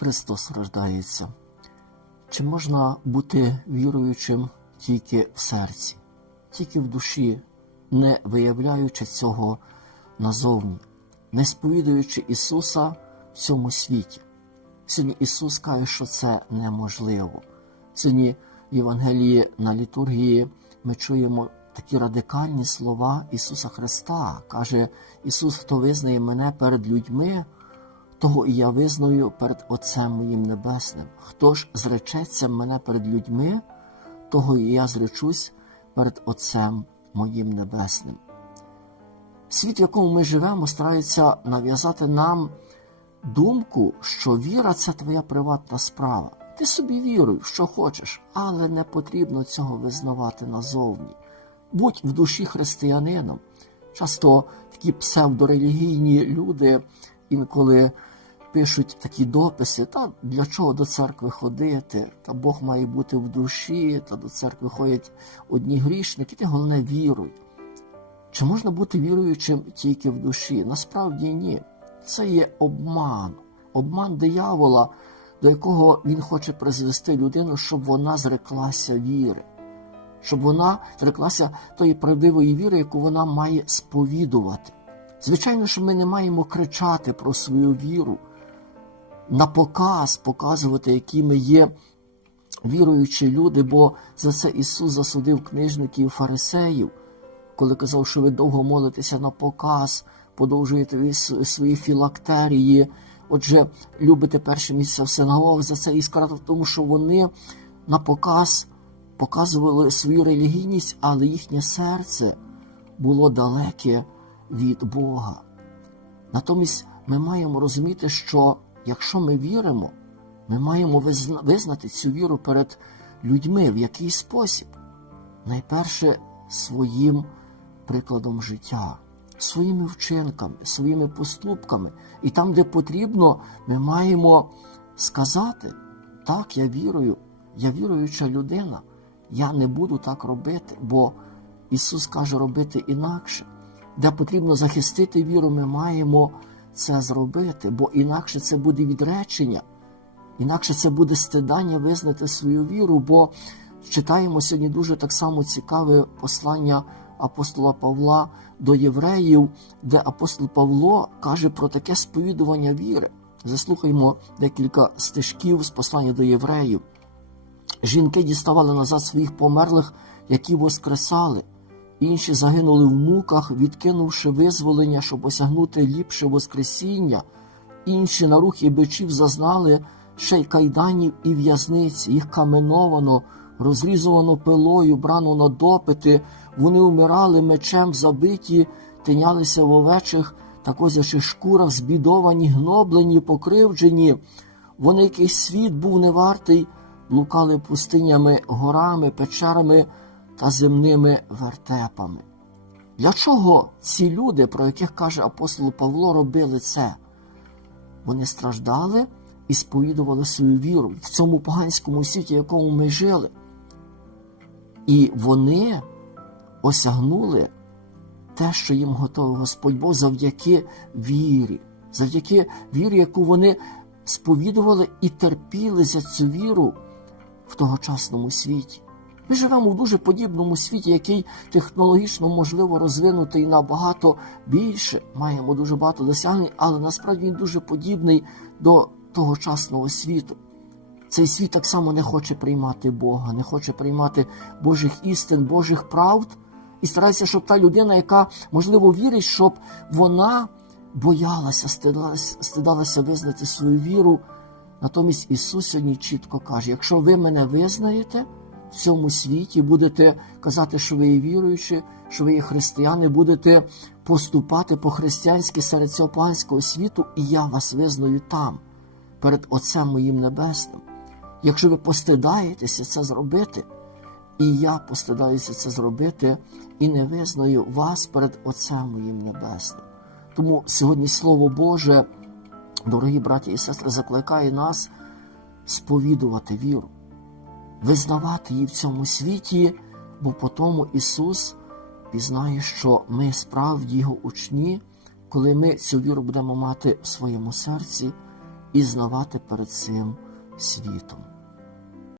Христос рождається. Чи можна бути віруючим тільки в серці, тільки в душі, не виявляючи цього назовні, не сповідуючи Ісуса в цьому світі? Сьогодні Ісус каже, що це неможливо. Сьогодні в Євангелії на літургії ми чуємо такі радикальні слова Ісуса Христа. Каже Ісус, хто визнає мене перед людьми, того і я визнаю перед Отцем моїм Небесним. Хто ж зречеться мене перед людьми, того і я зречусь перед Отцем моїм Небесним. Світ, в якому ми живемо, старається нав'язати нам думку, що віра це твоя приватна справа. Ти собі віруй, що хочеш, але не потрібно цього визнавати назовні. Будь в душі християнином. Часто такі псевдорелігійні люди інколи пишуть такі дописи, та для чого до церкви ходити, та Бог має бути в душі, та до церкви ходять одні грішники, ти головне віруй. Чи можна бути віруючим тільки в душі? Насправді ні. Це є обман, обман диявола, до якого він хоче призвести людину, щоб вона зреклася віри, щоб вона зреклася тої правдивої віри, яку вона має сповідувати. Звичайно, що ми не маємо кричати про свою віру, на показ показувати, які ми є віруючі люди, бо за це Ісус засудив книжників і фарисеїв, коли казав, що ви довго молитеся на показ, подовжуєте свої філактерії. Отже, любите перше місце в синагогах за це і сказав, тому що вони на показ показували свою релігійність, але їхнє серце було далеке від Бога. Натомість ми маємо розуміти, що якщо ми віримо, ми маємо визнати цю віру перед людьми в який спосіб? Найперше своїм прикладом життя, своїми вчинками, своїми поступками. І там, де потрібно, ми маємо сказати: так, я вірую, я віруюча людина, я не буду так робити, бо Ісус каже робити інакше. Де потрібно захистити віру, ми маємо це зробити, бо інакше це буде відречення, інакше це буде стидання визнати свою віру, бо читаємо сьогодні дуже так само цікаве послання апостола Павла до євреїв, де апостол Павло каже про таке сповідування віри. Заслухаймо декілька стежків з послання до євреїв. Жінки діставали назад своїх померлих, які воскресали. Інші загинули в муках, відкинувши визволення, щоб осягнути ліпше Воскресіння. Інші на рухи бичів зазнали ще й кайданів і в'язниці. Їх каменовано, розрізувано пилою, брано на допити. Вони умирали мечем забиті, тинялися в овечих та козячих шкурах, збідовані, гноблені, покривджені. Вони якийсь світ був невартий, блукали пустинями, горами, печерами та земними вертепами. Для чого ці люди, про яких каже апостол Павло, робили це? Вони страждали і сповідували свою віру в цьому поганському світі, в якому ми жили. І вони осягнули те, що їм готовий Господь Бог завдяки вірі, завдяки вірі, яку вони сповідували і терпіли за цю віру в тогочасному світі. Ми живемо в дуже подібному світі, який технологічно можливо розвинутий набагато більше. Маємо дуже багато досягнень, але насправді він дуже подібний до тогочасного світу. Цей світ так само не хоче приймати Бога, не хоче приймати Божих істин, Божих правд і старається, щоб та людина, яка можливо вірить, щоб вона боялася, стидалася, стидалася визнати свою віру. Натомість Ісус сьогодні чітко каже: якщо ви мене визнаєте в цьому світі, будете казати, що ви є віруючі, що ви є християни, будете поступати по-християнськи серед цього поганського світу, і я вас визнаю там, перед Отцем моїм Небесним. Якщо ви постидаєтеся це зробити, і я постидаюся це зробити, і не визнаю вас перед Отцем моїм Небесним. Тому сьогодні Слово Боже, дорогі браті і сестри, закликає нас сповідувати віру, визнавати її в цьому світі, бо по тому Ісус пізнає, що ми справді Його учні, коли ми цю віру будемо мати в своєму серці і знавати перед цим світом.